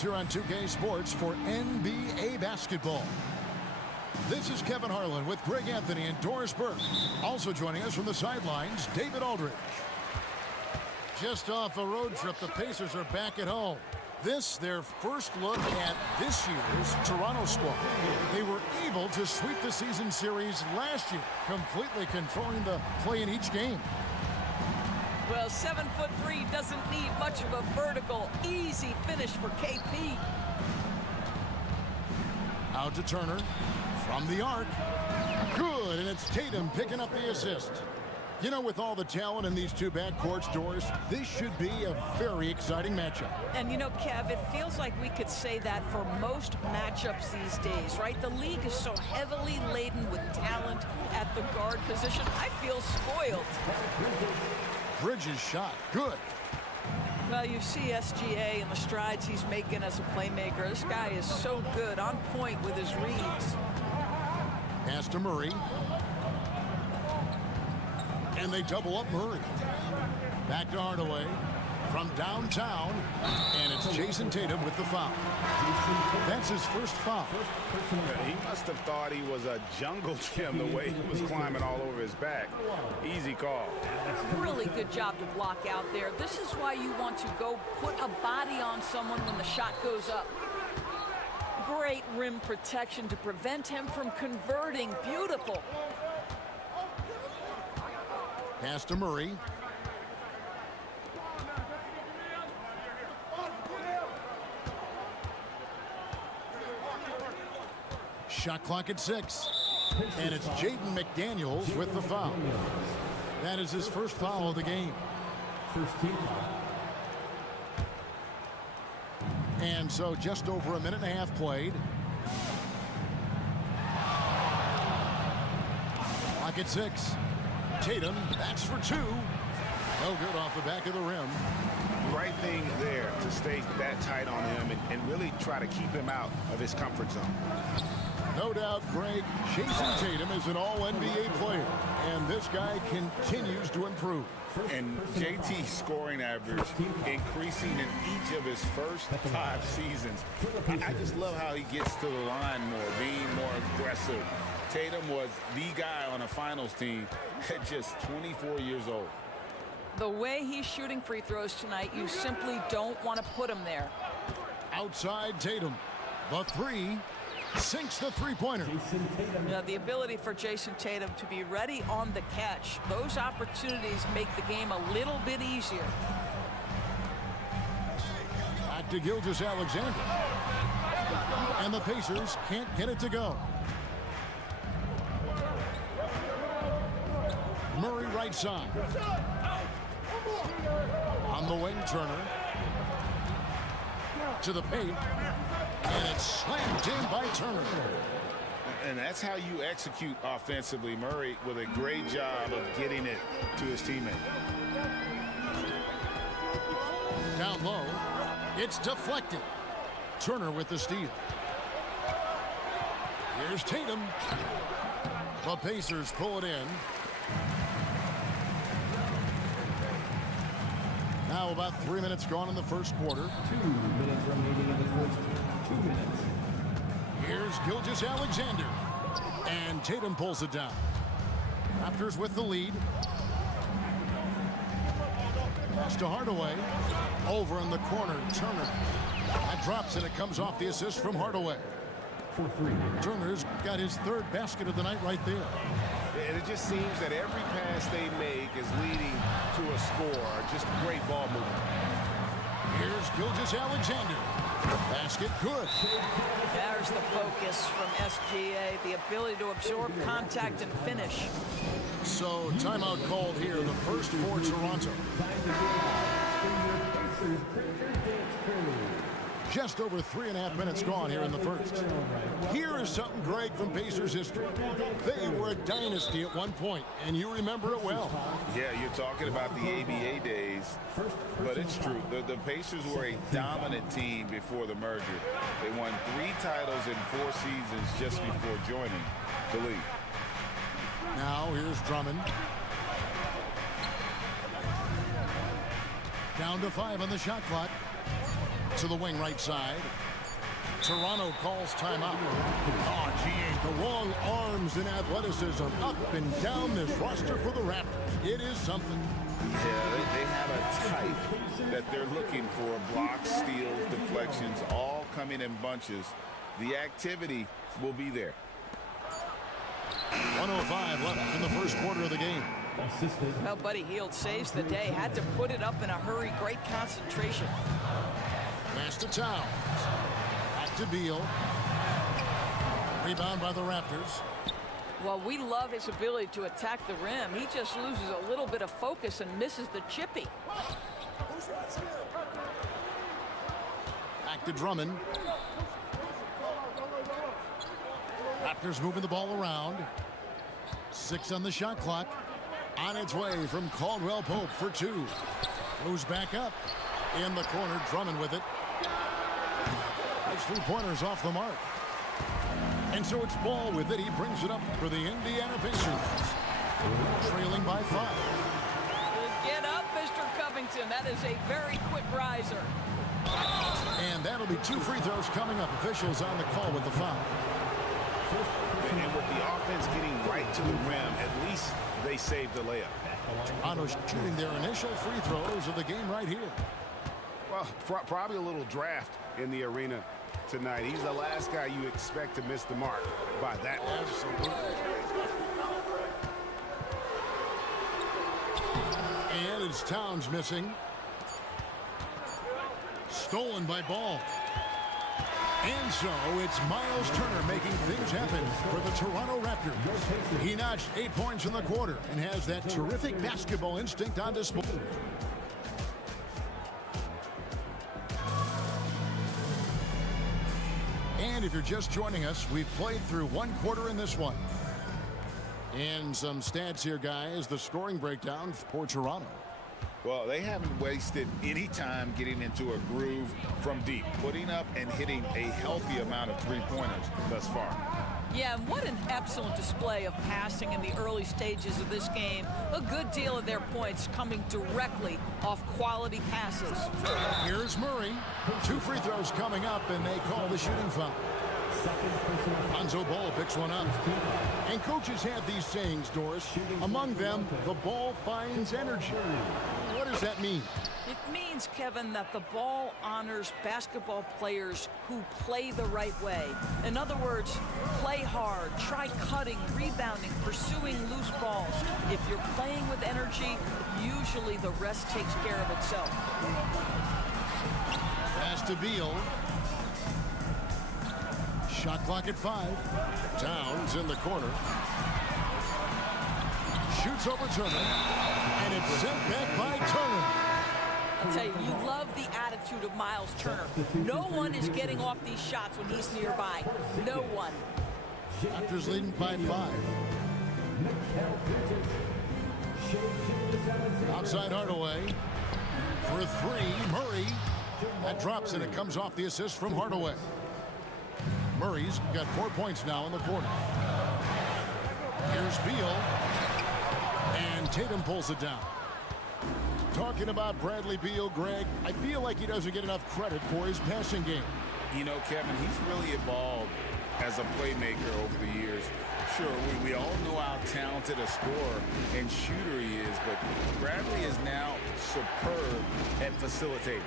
Here on 2K Sports for NBA basketball. This is Kevin Harlan with Greg Anthony and Doris Burke. Also joining us from the sidelines, David Aldridge. Just off a road trip, the Pacers are back at home. This, their first look at this year's Toronto squad. They were able to sweep the season series last year, completely controlling the play in each game. Well, 7'3" doesn't need much of a vertical, easy finish for KP. Out to Turner from the arc. Good, and it's Tatum picking up the assist. You know, with all the talent in these two backcourts, Doris, this should be a very exciting matchup. And you know, Kev, it feels like we could say that for most matchups these days, right? The league is so heavily laden with talent at the guard position. I feel spoiled. Bridges shot, good. Well, you see SGA and the strides he's making as a playmaker. This guy is so good, on point with his reads. Pass to Murray. And they double up Murray. Back to Hardaway from downtown. And it's Jason Tatum with the foul. That's his first foul. He must have thought he was a jungle gym the way he was climbing all over his back. Easy call. Really good job to block out there. This is why you want to go put a body on someone when the shot goes up. Great rim protection to prevent him from converting. Beautiful. Pass to Murray. Shot clock at 6. And it's Jaden McDaniels with the foul. That is his first foul of the game. First team foul. And so just over a minute and a half played. Clock at 6. Tatum, that's for 2. No good off the back of the rim. Right thing there to stay that tight on him and really try to keep him out of his comfort zone. No doubt, Greg, Jason Tatum is an all-NBA player, and this guy continues to improve. And JT's scoring average increasing in each of his first 5 seasons. I just love how he gets to the line more, being more aggressive. Tatum was the guy on a finals team at just 24 years old. The way he's shooting free throws tonight, you simply don't want to put him there. Outside Tatum. The 3 sinks the three-pointer. You know, the ability for Jason Tatum to be ready on the catch, those opportunities make the game a little bit easier. Back to Gilgeous-Alexander. And the Pacers can't get it to go. Murray right side. On the wing, Turner. To the paint. And it's slammed in by Turner. And that's how you execute offensively. Murray with a great job of getting it to his teammate. Down low. It's deflected. Turner with the steal. Here's Tatum. The Pacers pull it in. Now about 3 minutes gone in the first quarter. 2 minutes remaining in the first. 2 minutes. Here's Gilgeous-Alexander. And Tatum pulls it down. Raptors with the lead. Pass to Hardaway. Over in the corner, Turner. That drops and it comes off the assist from Hardaway. For 3. Turner's got his 3rd basket of the night right there. And it just seems that every pass they make is leading to a score. Just great ball movement. Here's Gilgeous-Alexander. Basket good. There's the focus from SGA, the ability to absorb contact and finish. So timeout called here, the first for Toronto. Just over 3.5 minutes gone here in the first. Here is something, Greg, from Pacers history. They were a dynasty at one point, and you remember it well. Yeah, you're talking about the ABA days, but it's true. The Pacers were a dominant team before the merger. They won 3 titles in 4 seasons just before joining the league. Now here's Drummond. Down to 5 on the shot clock. To the wing right side. Toronto calls timeout. Oh, gee, the long arms and athleticism up and down this roster for the Raptors. It is something. Yeah, they have a type that they're looking for. Blocks, steals, deflections, all coming in bunches. The activity will be there. 1:05 left in the first quarter of the game. Well, Buddy Hield saves the day. Had to put it up in a hurry. Great concentration. Pass to Towns. Back to Beal. Rebound by the Raptors. Well, we love his ability to attack the rim. He just loses a little bit of focus and misses the chippy. Back to Drummond. Raptors moving the ball around. 6 on the shot clock. On its way from Caldwell Pope for 2. Goes back up. In the corner, Drummond with it. Those 3-pointers off the mark. And so it's Ball with it. He brings it up for the Indiana Pacers. Trailing by 5. Get up, Mr. Covington. That is a very quick riser. And that'll be 2 free throws coming up. Officials on the call with the foul. And with the offense getting right to the rim, at least they saved the layup. Toronto's shooting their initial free throws of the game right here. Well, probably a little draft in the arena tonight. He's the last guy you expect to miss the mark by that much. Absolutely. And it's Towns missing. Stolen by Ball. And so it's Miles Turner making things happen for the Toronto Raptors. He notched 8 points in the quarter and has that terrific basketball instinct on display. And if you're just joining us, we've played through 1 quarter in this one. And some stats here, guys. The scoring breakdown for Toronto. Well, they haven't wasted any time getting into a groove from deep, putting up and hitting a healthy amount of 3-pointers thus far. Yeah, and what an excellent display of passing in the early stages of this game. A good deal of their points coming directly off quality passes. Here's Murray. 2 free throws coming up, and they call the shooting foul. Lonzo Ball picks one up. And coaches have these sayings, Doris. Among them, the ball finds energy. What does that mean? It means, Kevin, that the ball honors basketball players who play the right way. In other words, play hard, try cutting, rebounding, pursuing loose balls. If you're playing with energy, usually the rest takes care of itself. Pass to Beal. Shot clock at 5. Towns in the corner. Shoots over Turner. And it's sent back by Turner. I'll tell you, you love the attitude of Miles Turner. No one is getting off these shots when he's nearby. No one. Raptors leading by 5. Outside Hardaway. For 3, Murray. That drops and it comes off the assist from Hardaway. Murray's got 4 points now in the quarter. Here's Beal. And Tatum pulls it down. Talking about Bradley Beal, Greg, I feel like he doesn't get enough credit for his passing game. You know, Kevin, he's really evolved as a playmaker over the years. Sure, we all know how talented a scorer and shooter he is, but Bradley is now superb at facilitating.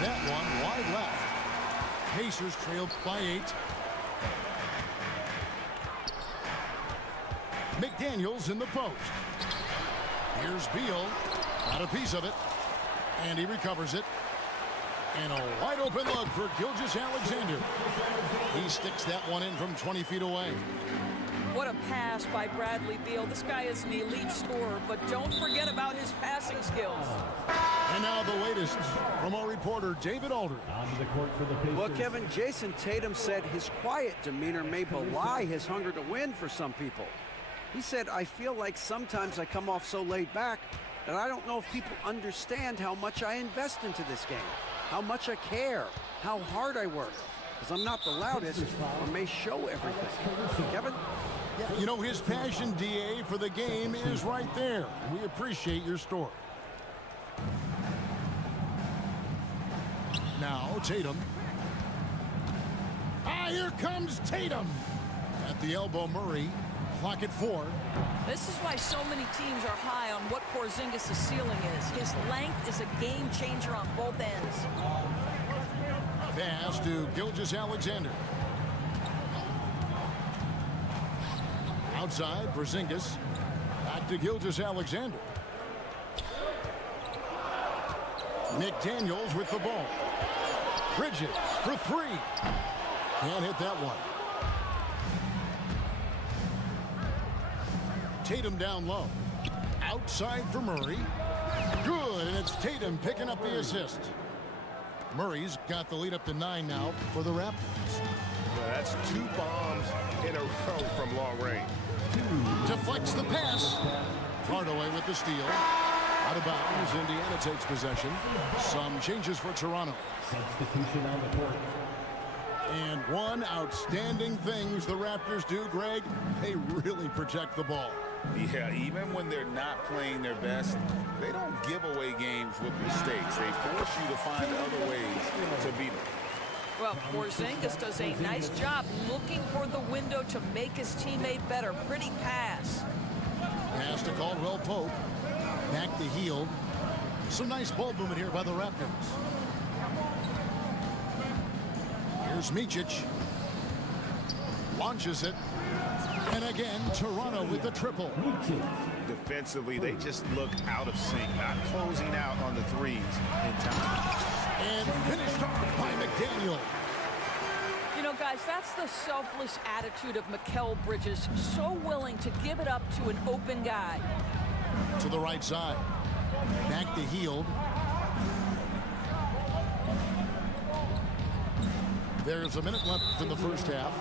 That one wide left. Pacers trail by 8. McDaniels in the post. Here's Beal. Got a piece of it. And he recovers it. And a wide open look for Gilgeous-Alexander. He sticks that one in from 20 feet away. What a pass by Bradley Beal. This guy is an elite scorer, but don't forget about his passing skills. And now the latest from our reporter, David Aldridge. Onto the court for the Pacers. Well, Kevin, Jason Tatum said his quiet demeanor may belie his hunger to win for some people. He said, I feel like sometimes I come off so laid back that I don't know if people understand how much I invest into this game, how much I care, how hard I work, because I'm not the loudest or may show everything. Kevin? You know, his passion, DA, for the game is right there. We appreciate your story. Now, Tatum. Here comes Tatum. At the elbow, Murray. Clock at 4. This is why so many teams are high on what Porzingis' ceiling is. His length is a game changer on both ends. Pass to Gilgeous-Alexander. Outside, Porzingis. Back to Gilgeous-Alexander. McDaniels with the ball. Bridges for 3. Can't hit that one. Tatum down low. Outside for Murray. Good, and it's Tatum picking up the assist. Murray's got the lead up to 9 now for the Raptors. Well, that's 2 bombs in a row from long range. Deflects the pass. Hardaway with the steal. Out of bounds, Indiana takes possession. Some changes for Toronto. Substitution on the court. And one outstanding things the Raptors do, Greg, they really protect the ball. Yeah, even when they're not playing their best, they don't give away games with mistakes. They force you to find other ways to beat them. Well, Porzingis does a nice job looking for the window to make his teammate better. Pretty pass. Pass to Caldwell Pope. Back to Hield. Some nice ball movement here by the Raptors. Here's Micic. Launches it. And again, Toronto with the triple. Defensively, they just look out of sync, not closing out on the threes in time. And finished off by McDaniel. You know, guys, that's the selfless attitude of Mikal Bridges. So willing to give it up to an open guy. To the right side. Back to Hield. There's a minute left in the first half.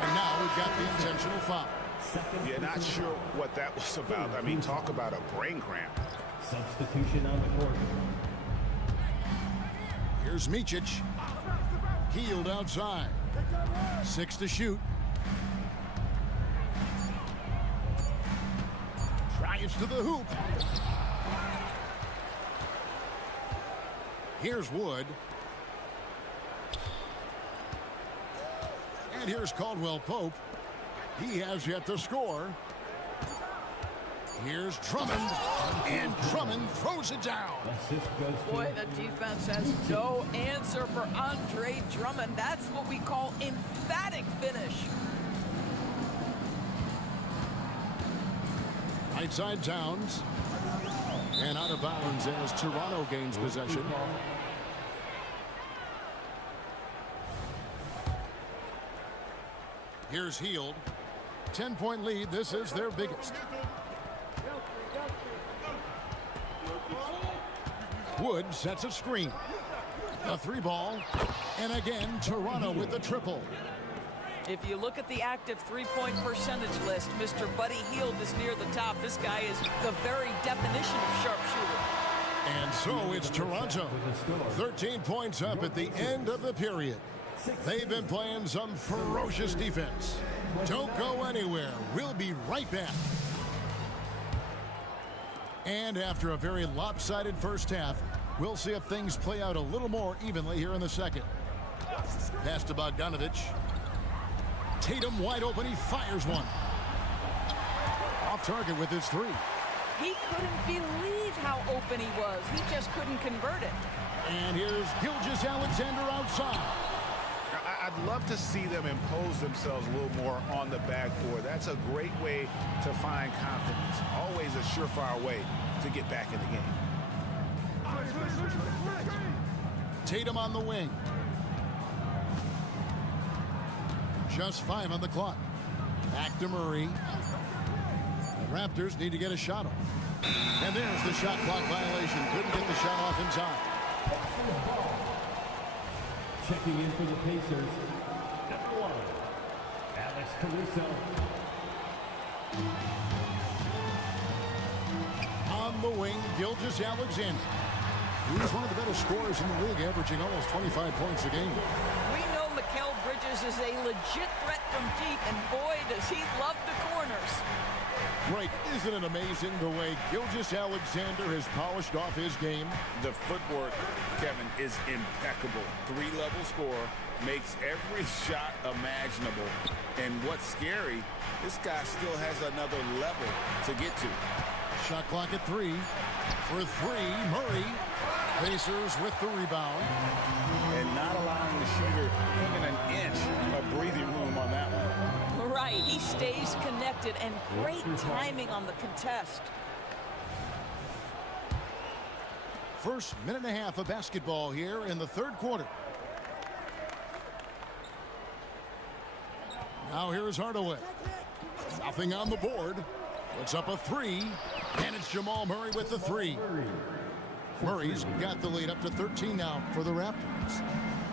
And now we've got the intentional foul. Yeah, not sure what that was about. I mean, talk about a brain cramp. Substitution on the court. Here's Micic. Hield outside. 6 to shoot. Drives to the hoop. Here's Wood. And here's Caldwell Pope. He has yet to score. Here's Drummond. And Drummond throws it down. Boy, the defense has no answer for Andre Drummond. That's what we call emphatic finish. Right side Towns. And out of bounds as Toronto gains possession. Here's Hield. 10-point lead. This is their biggest. Wood sets a screen. A 3-ball. And again, Toronto with the triple. If you look at the active three-point percentage list, Mr. Buddy Hield is near the top. This guy is the very definition of sharpshooter. And so it's Toronto. 13 points up at the end of the period. They've been playing some ferocious defense. Don't go anywhere. We'll be right back. And after a very lopsided first half, we'll see if things play out a little more evenly here in the second. Pass to Bogdanovich. Tatum wide open. He fires one. Off target with his 3. He couldn't believe how open he was. He just couldn't convert it. And here's Gilgeous-Alexander outside. I'd love to see them impose themselves a little more on the backboard. That's a great way to find confidence. Always a surefire way to get back in the game. Tatum on the wing. Just 5 on the clock. Back to Murray. The Raptors need to get a shot off. And there's the shot clock violation. Couldn't get the shot off in time. Checking in for the Pacers, number 1, Alex Caruso. On the wing, Gilgeous-Alexander. He's one of the better scorers in the league, averaging almost 25 points a game. We know Mikal Bridges is a legit threat from deep, and boy, does he love the corners. Right, isn't it amazing the way Gilgeous-Alexander has polished off his game? The footwork, Kevin, is impeccable. 3-level scorer, makes every shot imaginable. And what's scary, this guy still has another level to get to. Shot clock at 3. For 3, Murray. Pacers with the rebound. And not allowing the shooter even an inch of breathing room on that one. Right, he stays connected, and great timing on the contest. First minute and a half of basketball here in the third quarter. Now here's Hardaway. Nothing on the board. Puts up a 3, and it's Jamal Murray with the 3. Murray's got the lead up to 13 now for the Raptors.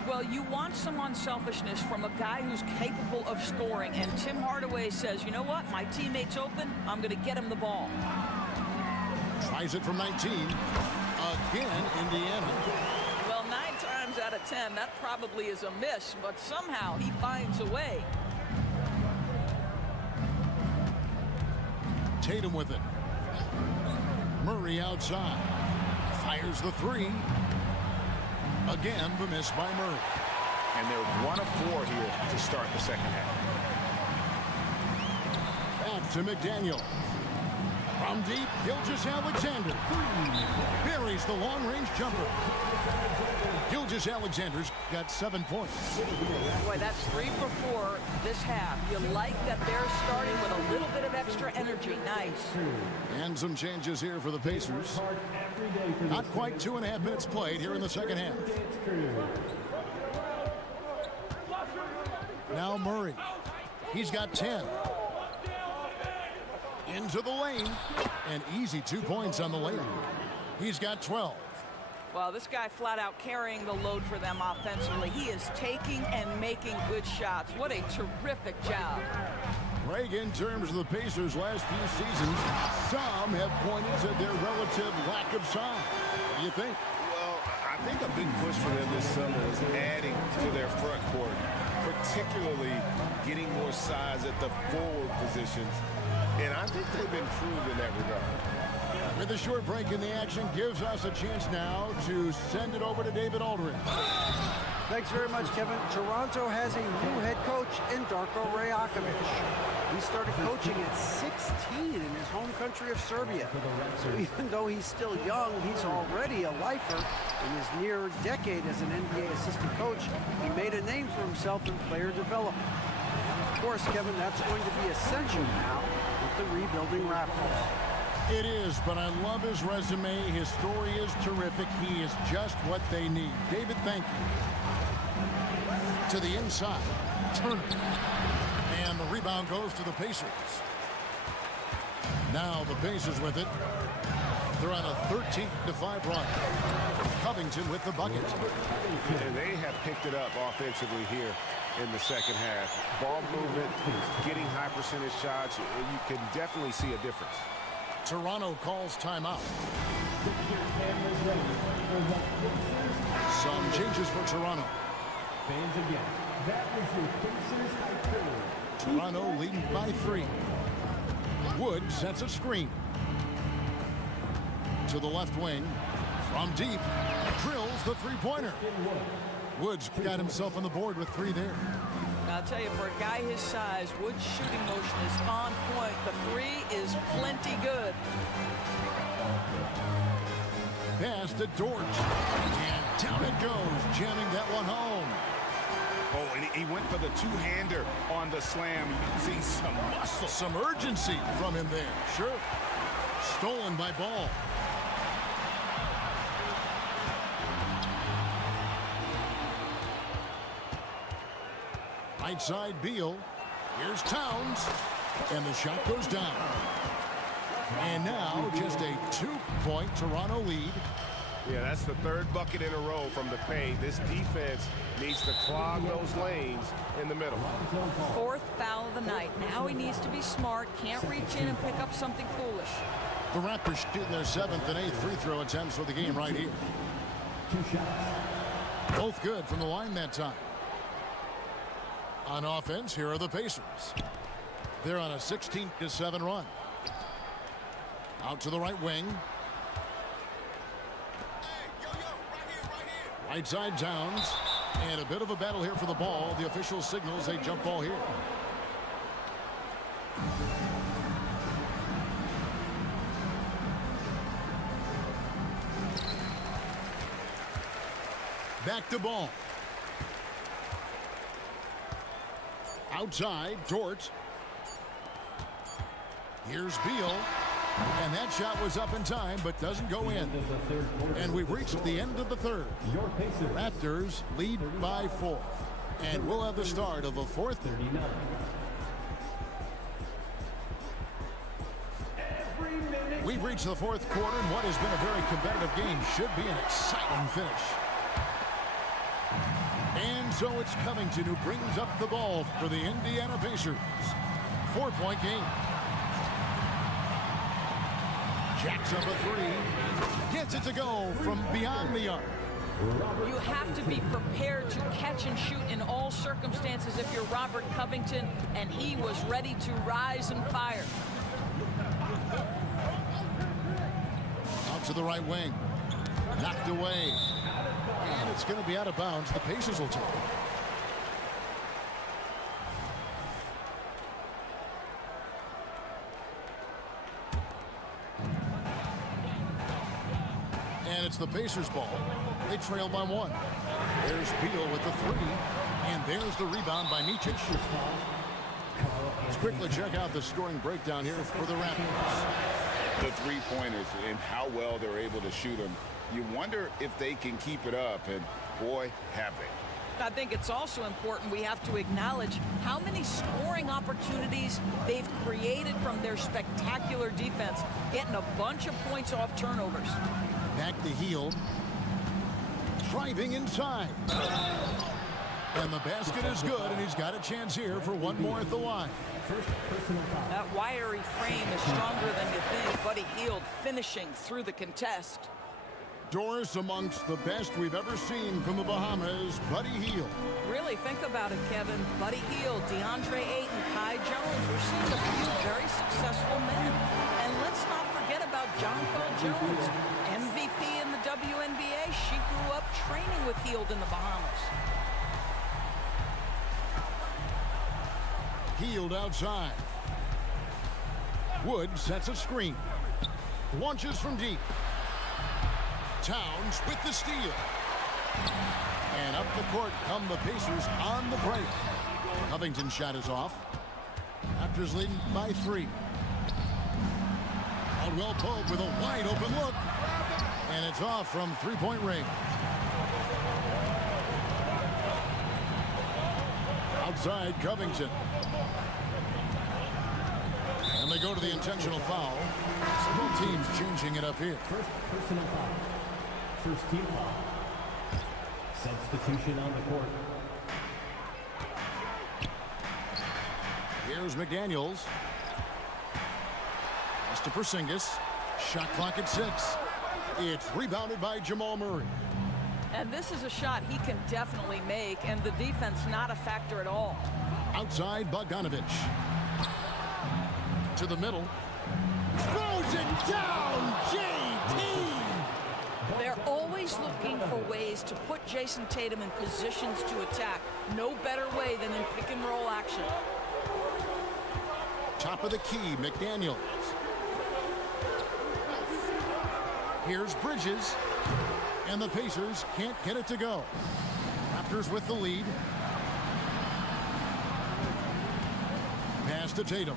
Well, you want some unselfishness from a guy who's capable of scoring, and Tim Hardaway says, you know what, my teammate's open, I'm going to get him the ball. Tries it from 19. Again, Indiana. Well, 9 times out of 10, that probably is a miss, but somehow he finds a way. Tatum with it. Murray outside. Fires the 3. Again, the miss by Murray. And they're 1 of 4 here to start the second half. Back to McDaniel. From deep, Gilgeous-Alexander. Buries the long-range jumper. Gilgeous-Alexander's got 7 points. Boy, that's 3 for 4 this half. You like that they're starting with a little bit of extra energy. Nice. And some changes here for the Pacers. Not quite 2.5 minutes played here in the second half. Now Murray. He's got 10. Into the lane. And easy 2 points on the lane. He's got 12. Well, this guy flat out carrying the load for them offensively. He is taking and making good shots. What a terrific job. Greg, in terms of the Pacers' last few seasons, some have pointed to their relative lack of size. What do you think? Well, I think a big push for them this summer is adding to their front court, particularly getting more size at the forward positions. And I think they've improved in that regard. With a short break in the action, gives us a chance now to send it over to David Aldridge. Thanks very much, Kevin. Toronto has a new head coach in Darko Rajakovic. He started coaching at 16 in his home country of Serbia. So even though he's still young, he's already a lifer. In his near decade as an NBA assistant coach, he made a name for himself in player development. Of course, Kevin, that's going to be essential now with the rebuilding Raptors. It is, but I love his resume. His story is terrific. He is just what they need. David, thank you. To the inside. Turner. And the rebound goes to the Pacers. Now the Pacers with it. They're on a 13-5 run. Covington with the bucket. And they have picked it up offensively here in the second half. Ball movement, getting high percentage shots. You can definitely see a difference. Toronto calls timeout. Some changes for Toronto. Fans again. That was your Pacers high period. Toronto leading by 3. Wood sets a screen. To the left wing. From deep. Drills the three-pointer. Woods got himself on the board with 3 there. I'll tell you, for a guy his size, Wood's shooting motion is on point. The 3 is plenty good. Pass to Dort. And down it goes, jamming that one home. Oh, and he went for the two-hander on the slam. You can see some muscle. Some urgency from him there. Sure. Stolen by Ball. Right side, Beal. Here's Towns. And the shot goes down. And now just a 2-point Toronto lead. Yeah, that's the third bucket in a row from the paint. This defense needs to clog those lanes in the middle. Fourth foul of the night. Now he needs to be smart. Can't reach in and pick up something foolish. The Raptors shooting their 7th and 8th free throw attempts for the game right here. 2 shots. Both good from the line that time. On offense, here are the Pacers. They're on a 16-7 run. Out to the right wing. Right side, Towns. And a bit of a battle here for the ball. The official signals a jump ball here. Back to ball. Outside, Dort. Here's Beal. And that shot was up in time, but doesn't go in. And we've reached the end of the third. Your Pacers. Raptors lead by 4. And we'll have the start of the fourth. 39. We've reached the fourth quarter, and what has been a very competitive game should be an exciting finish. And so it's Covington who brings up the ball for the Indiana Pacers. 4-point game. Jacks up a 3. Gets it to go from beyond the arc. You have to be prepared to catch and shoot in all circumstances if you're Robert Covington, and he was ready to rise and fire. Out to the right wing. Knocked away. And it's going to be out of bounds. The Pacers will take it. And it's the Pacers' ball. They trail by 1. There's Beal with the 3. And there's the rebound by Micic. Let's quickly check out the scoring breakdown here for the Raptors. The three-pointers and how well they're able to shoot them. You wonder if they can keep it up, and boy, have they. I think it's also important we have to acknowledge how many scoring opportunities they've created from their spectacular defense, getting a bunch of points off turnovers. Back to Hield. Driving inside. And the basket is good, and he's got a chance here for one more at the line. That wiry frame is stronger than you think. Buddy Hield finishing through the contest. Doris amongst the best we've ever seen from the Bahamas, Buddy Hield. Really think about it, Kevin. Buddy Hield, DeAndre Ayton, Kai Jones. We're seeing a few very successful men. And let's not forget about John Paul Jones, MVP in the WNBA. She grew up training with Hield in the Bahamas. Hield outside. Wood sets a screen. Launches from deep. Towns with the steal. And up the court come the Pacers on the break. Covington's shot is off. Raptors leading by 3. Caldwell Pope with a wide open look. And it's off from three-point range. Outside Covington. And they go to the intentional foul. Both teams changing it up here. First personal foul. First team foul. Substitution on the court. Here's McDaniels. Pass to Porzingis. Shot clock at 6. It's rebounded by Jamal Murray. And this is a shot he can definitely make, and the defense not a factor at all. Outside Bogdanovich. To the middle. Throws it down, JT! They're always looking for ways to put Jason Tatum in positions to attack. No better way than in pick and roll action. Top of the key, McDaniels. Here's Bridges. And the Pacers can't get it to go. Raptors with the lead. Pass to Tatum.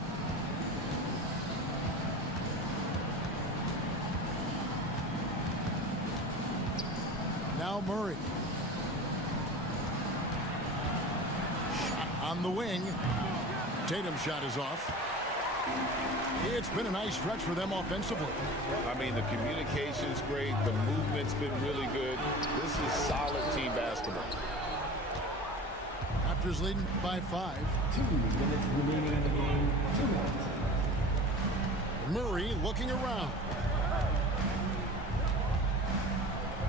Now Murray. Shot On the wing. Tatum's shot is off. It's been a nice stretch for them offensively. I mean, the communication's great. The movement's been really good. This is solid team basketball. Raptors leading by 5. 2 minutes remaining in the game. 2 minutes. Murray looking around.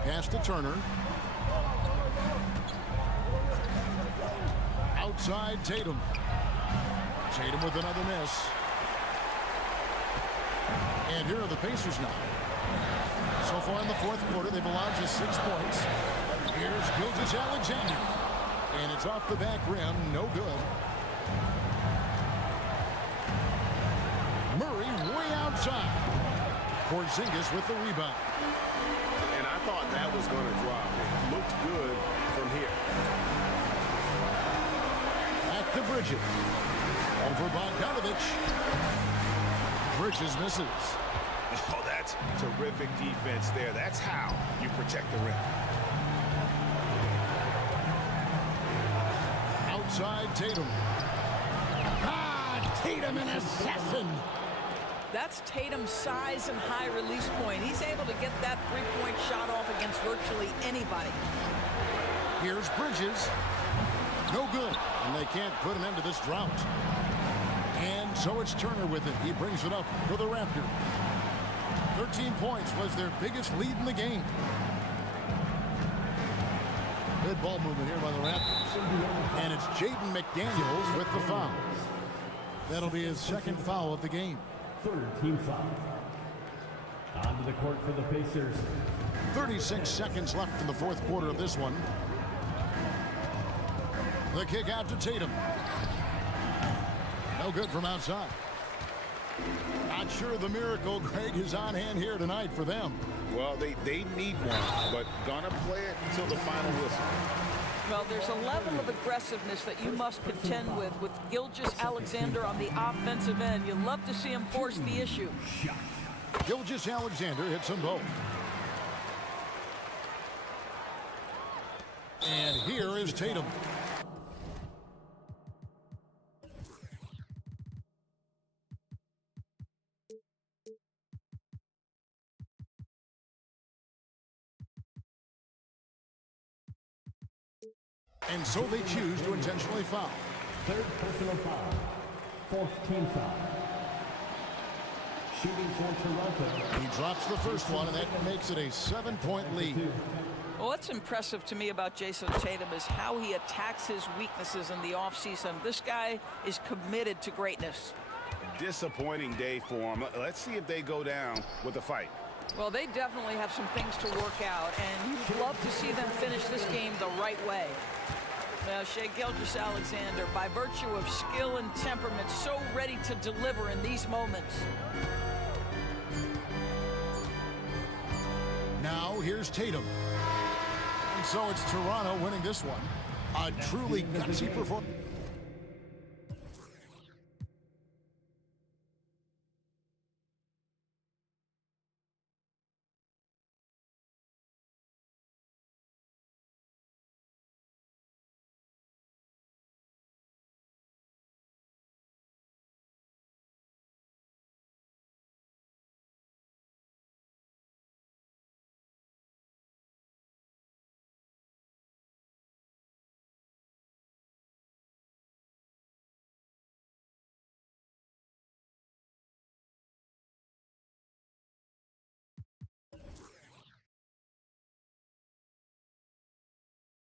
Pass to Turner. Outside Tatum. Tatum with another miss. And here are the Pacers now. So far in the fourth quarter, they've allowed just 6 points. Here's Gilgeous-Alexander. And it's off the back rim. No good. Murray way outside. Porzingis with the rebound. And I thought that was going to drop. It looked good from here. Back to Bridges. Over Bogdanovich. Bridges misses. Oh, that's terrific defense there. That's how you protect the rim. Outside Tatum. Tatum, an assassin. That's Tatum's size and high release point. He's able to get that three-point shot off against virtually anybody. Here's Bridges. No good. And they can't put an end to this drought. And so it's Turner with it. He brings it up for the Raptors. 13 points was their biggest lead in the game. Good ball movement here by the Raptors. And it's Jaden McDaniels with the foul. That'll be his second foul of the game. 3rd team foul. Onto the court for the Pacers. 36 seconds left in the fourth quarter of this one. The kick out to Tatum. No good from outside. Not sure the miracle, Greg, is on hand here tonight for them. Well, they need one, but gonna play it until the final whistle. Well, there's a level of aggressiveness that you must contend with Gilgeous-Alexander on the offensive end. You love to see him force the issue. Gilgeous-Alexander hits them both. And here is Tatum. And so they choose to intentionally foul. 3rd personal foul. 4th team foul. Shooting for Toronto. He drops the first one, and that makes it a 7-point lead. Well, what's impressive to me about Jason Tatum is how he attacks his weaknesses in the offseason. This guy is committed to greatness. Disappointing day for him. Let's see if they go down with a fight. Well, they definitely have some things to work out, and you'd love to see them finish this game the right way. Now, Shai Gilgeous-Alexander, by virtue of skill and temperament, so ready to deliver in these moments. Now, here's Tatum. And so it's Toronto winning this one. A truly gutsy performance.